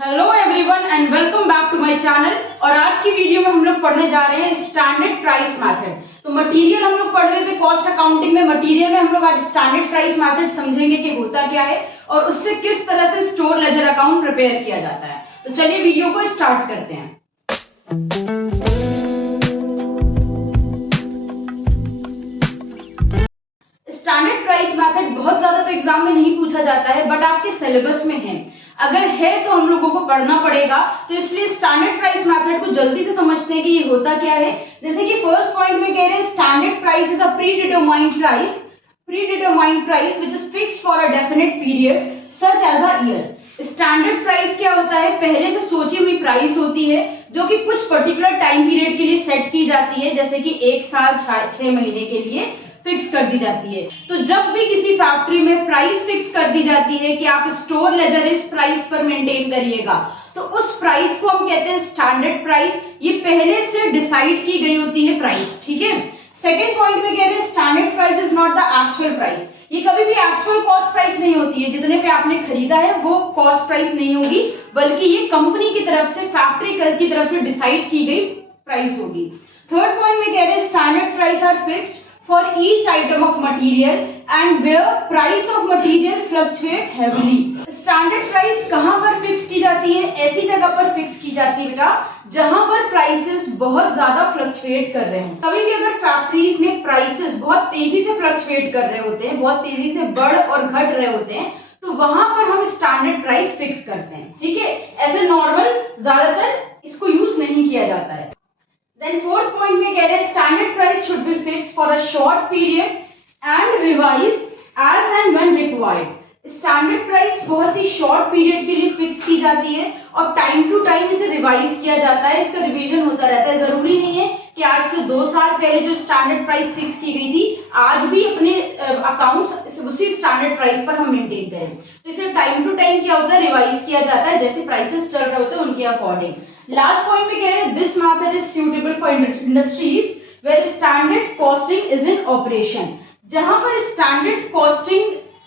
Hello everyone and welcome back to my channel. और आज की वीडियो में हम लोग पढ़ने जा रहे हैं स्टैंडर्ड प्राइस मेथड। तो मटेरियल हम लोग पढ़ रहे थे कॉस्ट अकाउंटिंग में। मटेरियल में हम लोग आज स्टैंडर्ड प्राइस मेथड समझेंगे कि होता क्या है और उससे किस तरह से स्टोर लेजर अकाउंट प्रिपेयर किया जाता है। तो चलिए वीडियो को स्टार्ट करते हैं। स्टैंडर्ड प्राइस मेथड बहुत ज्यादा तो एग्जाम में नहीं पूछा जाता है, बट आपके सिलेबस में है। अगर है तो हम लोगों को पढ़ना पड़ेगा, तो इसलिए स्टैंडर्ड प्राइस मेथड को जल्दी से समझते हैं कि ये होता क्या है। जैसे कि फर्स्ट पॉइंट में कह रहे हैं standard price is a predetermined price which is fixed for a definite period such as a year. Standard price क्या होता है? पहले से सोची हुई प्राइस होती है जो कि कुछ पर्टिकुलर टाइम पीरियड के लिए सेट की जाती है, जैसे कि 1 साल 6 महीने के लिए फिक्स कर दी जाती है। तो जब भी किसी फैक्ट्री में प्राइस फिक्स कर दी जाती है कि आप स्टोर लेजर इस प्राइस पर मेंटेन करिएगा, तो उस प्राइस को हम कहते हैं स्टैंडर्ड प्राइस। ये पहले से डिसाइड की गई होती है प्राइस, ठीक है। सेकेंड पॉइंट में कह रहे हैं standard price is not the actual price. ये कभी भी एक्चुअल कॉस्ट प्राइस नहीं होती है, जितने पे आपने खरीदा है वो कॉस्ट प्राइस नहीं होगी, बल्कि ये कंपनी की तरफ से, फैक्ट्री की तरफ से डिसाइड की गई प्राइस होगी। थर्ड पॉइंट में कह रहे हैं standard price are fixed for each item of material and where price of material fluctuate heavily। Standard price कहां पर फिक्स की जाती है? ऐसी जगह पर फिक्स की जाती है बेटा जहां पर प्राइसेस बहुत ज्यादा फ्लक्चुएट कर रहे हैं। कभी भी अगर फैक्ट्रीज में प्राइसेस बहुत तेजी से फ्लक्चुएट कर रहे होते हैं, बहुत तेजी से बढ़ और घट रहे होते हैं, तो वहां पर हम स्टैंडर्ड प्राइस फिक्स करते हैं, ठीक है। ऐसे नॉर्मल ज्यादातर इसको यूज नहीं किया जाता है। Then fourth point में कह रहे हैं standard price should be fixed for a short period and revised as and when required। Standard price बहुत ही शॉर्ट पीरियड के लिए फिक्स की जाती है और टाइम टू टाइम इसे रिवाइज किया जाता है, इसका रिवीजन होता रहता है। जरूरी नहीं है कि आज से 2 साल पहले जो स्टैंडर्ड प्राइस फिक्स की गई थी आज भी अपने अकाउंट्स उसी स्टैंडर्ड प्राइस पर हम मेंटेन करें। तो इसे टाइम टू टाइम क्या होता है, रिवाइज किया जाता है, जैसे प्राइसेस चल रहे होते हैं उनके अकॉर्डिंग। लास्ट पॉइंट में कह रहे हैं this method is suitable for industries where standard costing is in operation. जहां पर स्टैंडर्ड कॉस्टिंग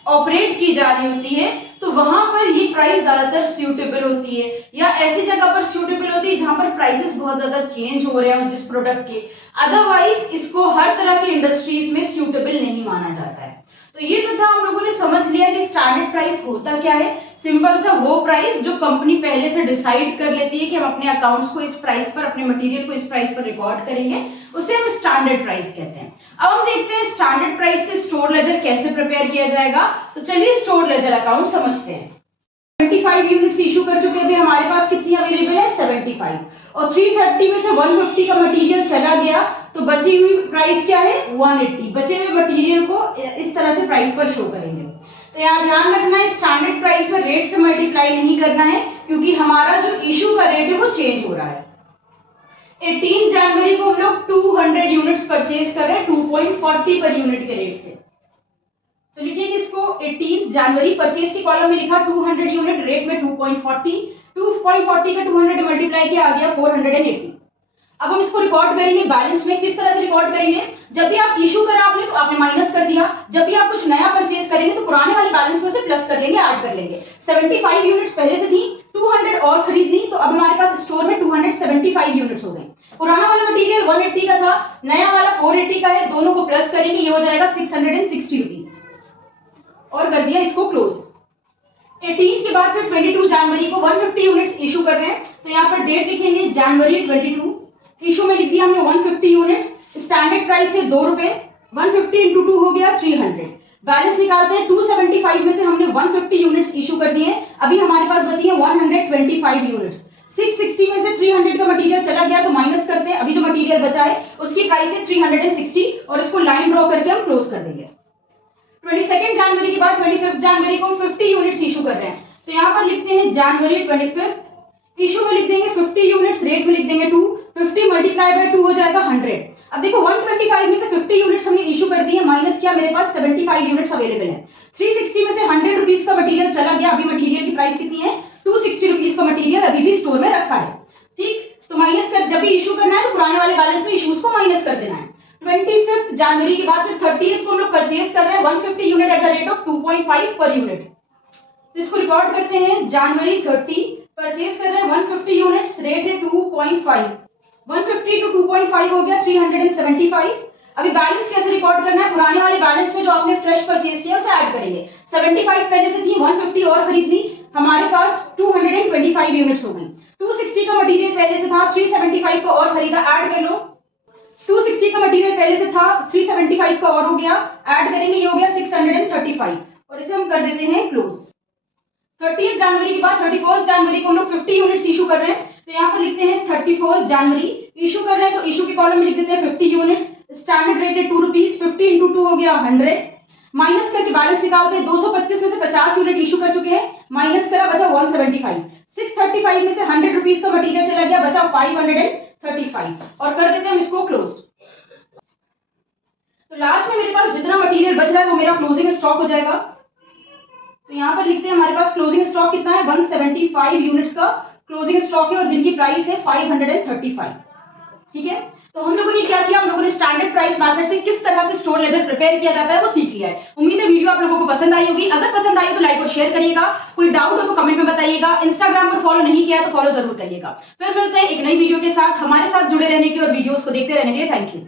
ऑपरेट की जा रही होती है तो वहां पर ये प्राइस ज्यादातर सूटेबल होती है, या ऐसी जगह पर सूटेबल होती है जहां पर प्राइसेस बहुत ज्यादा चेंज हो रहे हैं जिस प्रोडक्ट के। अदरवाइज इसको हर तरह की इंडस्ट्रीज में सूटेबल नहीं माना जाता है। तो ये तो था, हम लोगों ने समझ लिया कि स्टैंडर्ड प्राइस होता क्या है। सिंपल सा वो प्राइस जो कंपनी पहले से डिसाइड कर लेती है कि हम अपने अकाउंट्स को इस प्राइस पर, अपने मटेरियल को इस प्राइस पर रिकॉर्ड करेंगे, उसे हम स्टैंडर्ड प्राइस कहते हैं। अब हम देखते हैं स्टैंडर्ड प्राइस से स्टोर लेजर कैसे प्रिपेयर किया जाएगा। तो चलिए स्टोर लेजर अकाउंट समझते हैं। 75 यूनिट्स इशू कर चुके हैं, अभी हमारे पास कितनी अवेलेबल है? 75। और 330 में से 150 का मटेरियल चला गया तो बची हुई प्राइस क्या है? 180। बचे हुए मटेरियल को इस तरह से प्राइस पर शो करेंगे। तो यहाँ ध्यान रखना है स्टैंडर्ड प्राइस पर रेट से मल्टीप्लाई नहीं करना है, क्योंकि हमारा जो इशू का रेट है वो चेंज हो रहा है। 18 जनवरी को हम लोग 200 यूनिट्स परचेज कर रहे हैं 2.40 पर यूनिट के रेट से। तो लिखेंगे इसको 18 जनवरी, परचेज के कॉलम में लिखा 200 यूनिट, रेट में 2.40। 2.40 का 200 मल्टीप्लाई किया, आ गया 480। अब हम इसको रिकॉर्ड करेंगे बैलेंस में। किस तरह से रिकॉर्ड करेंगे? जब भी आप इशू करा आपने तो आपने माइनस कर दिया, जब भी आप कुछ नया परचेज करेंगे तो पुराने वाले बैलेंस में से प्लस कर लेंगे, ऐड कर लेंगे। 75 यूनिट्स पहले से थी, 200 और खरीद ली, तो अब हमारे पास स्टोर में 275 यूनिट्स हो गए। पुराना वाला मटेरियल 180 का था, नया वाला 480 का है, दोनों को प्लस करेंगे, ये हो जाएगा 660 रुपीज, और कर दिया इसको क्लोज। 18 के बाद फिर 22 जनवरी को 150 यूनिट्स इशू कर रहे हैं, तो यहाँ पर डेट लिखेंगे जनवरी 22। इशू में लिख दिया हमने 150 यूनिट्स, स्टैंडर्ड प्राइस है 2 रुपए, 150 इंटू 2 हो गया 300। बैलेंस निकालते हैं, 275 में से हमने 150 यूनिट्स इशू कर दिए, अभी हमारे पास बची है 125 यूनिट्स। 660 में से 300 का मटेरियल चला गया तो माइनस करते हैं, अभी जो मटेरियल बचा है उसकी प्राइस है 360, और इसको लाइन ड्रॉ करके हम क्लोज कर देंगे। 22 जनवरी के बाद 25 जनवरी को 50 यूनिट्स इशू कर रहे हैं, तो यहाँ पर लिखते हैं जनवरी 25, इशू में लिख देंगे 50 यूनिट्स, रेट में लिख देंगे 2, 50 मल्टीप्लाई बाय 2 हो जाएगा 100। अब देखो 125 में से 50 यूनिट्स हमने इशू कर दिए, माइनस किया, मेरे पास 75 यूनिट्स अवेलेबल है। 360 में से 100 रुपीज का मटेरियल चला गया, अभी मटेरियल की प्राइस कितनी है? 260 रुपीज का मटेरियल अभी भी स्टोर में रखा है, ठीक। तो माइनस कर, जब भी इशू करना है तो पुराने वाले बैलेंस में इशूज को माइनस कर देना है। 25 जनवरी के बाद फिर 30 को हम लोग परचेज कर रहे हैं 150 unit at the rate of 2.5 per unit. तो इसको रिकॉर्ड करते हैं, जनवरी 30 परचेज कर रहे हैं 150 यूनिट्स, रेट है 2.5, 150 to 2.5 हो गया 375। अभी बैलेंस कैसे रिकॉर्ड करना है, पुराने वाले बैलेंस में जो आपने फ्रेश परचेज किया उसे ऐड करेंगे। 75 पहले से थी, 150 और खरीद ली, हमारे पास 225 यूनिट्स हो गई। 260 का मटेरियल पहले से था, 375 का और खरीदा, ऐड कर लो। 260 का मटेरियल पहले से था, 375 का और हो गया, ऐड करेंगे, ये हो गया 635 और इसे हम कर देते हैं क्लोज। 30 जनवरी के बाद 31 जनवरी को हम लोग 50 यूनिट्स इशू कर रहे हैं, तो यहाँ पर लिखते हैं 31 जनवरी इशू कर रहे हैं, तो इशू के कॉलम में लिख देते हैं 50 यूनिट्स, स्टैंडर्ड रेट है 2 रुपीज, 50 इंटू 2 हो गया 100, माइनस करके बैलेंस निकालते हैं। 225 में से 50 यूनिट इशू कर चुके हैं, माइनस करा बचा 175, 635 में से 100 रुपीज का मटीरियल चला गया, बचा 535 और कर देते हैं हम इसको क्लोज। तो लास्ट में मेरे पास जितना मटेरियल बच रहा है वो मेरा क्लोजिंग स्टॉक हो जाएगा। तो यहाँ पर लिखते हैं हमारे पास क्लोजिंग स्टॉक कितना है, 175 यूनिट्स का क्लोजिंग स्टॉक है और जिनकी प्राइस है 535। ठीक है, तो हम लोगों ने क्या किया, हम लोगों ने स्टैंडर्ड प्राइस मेथड से किस तरह से स्टोर लेजर प्रिपेयर किया जाता है वो सीख लिया है। उम्मीद है वीडियो आप लोगों को पसंद आई होगी। अगर पसंद आई हो तो लाइक और शेयर करिएगा, कोई डाउट हो तो कमेंट में बताइएगा, इंस्टाग्राम पर फॉलो नहीं किया है तो फॉलो जरूर करिएगा। फिर मिलते हैं एक नई वीडियो के साथ, हमारे साथ जुड़े रहने के लिए और वीडियोस को देखते रहने के लिए थैंक यू।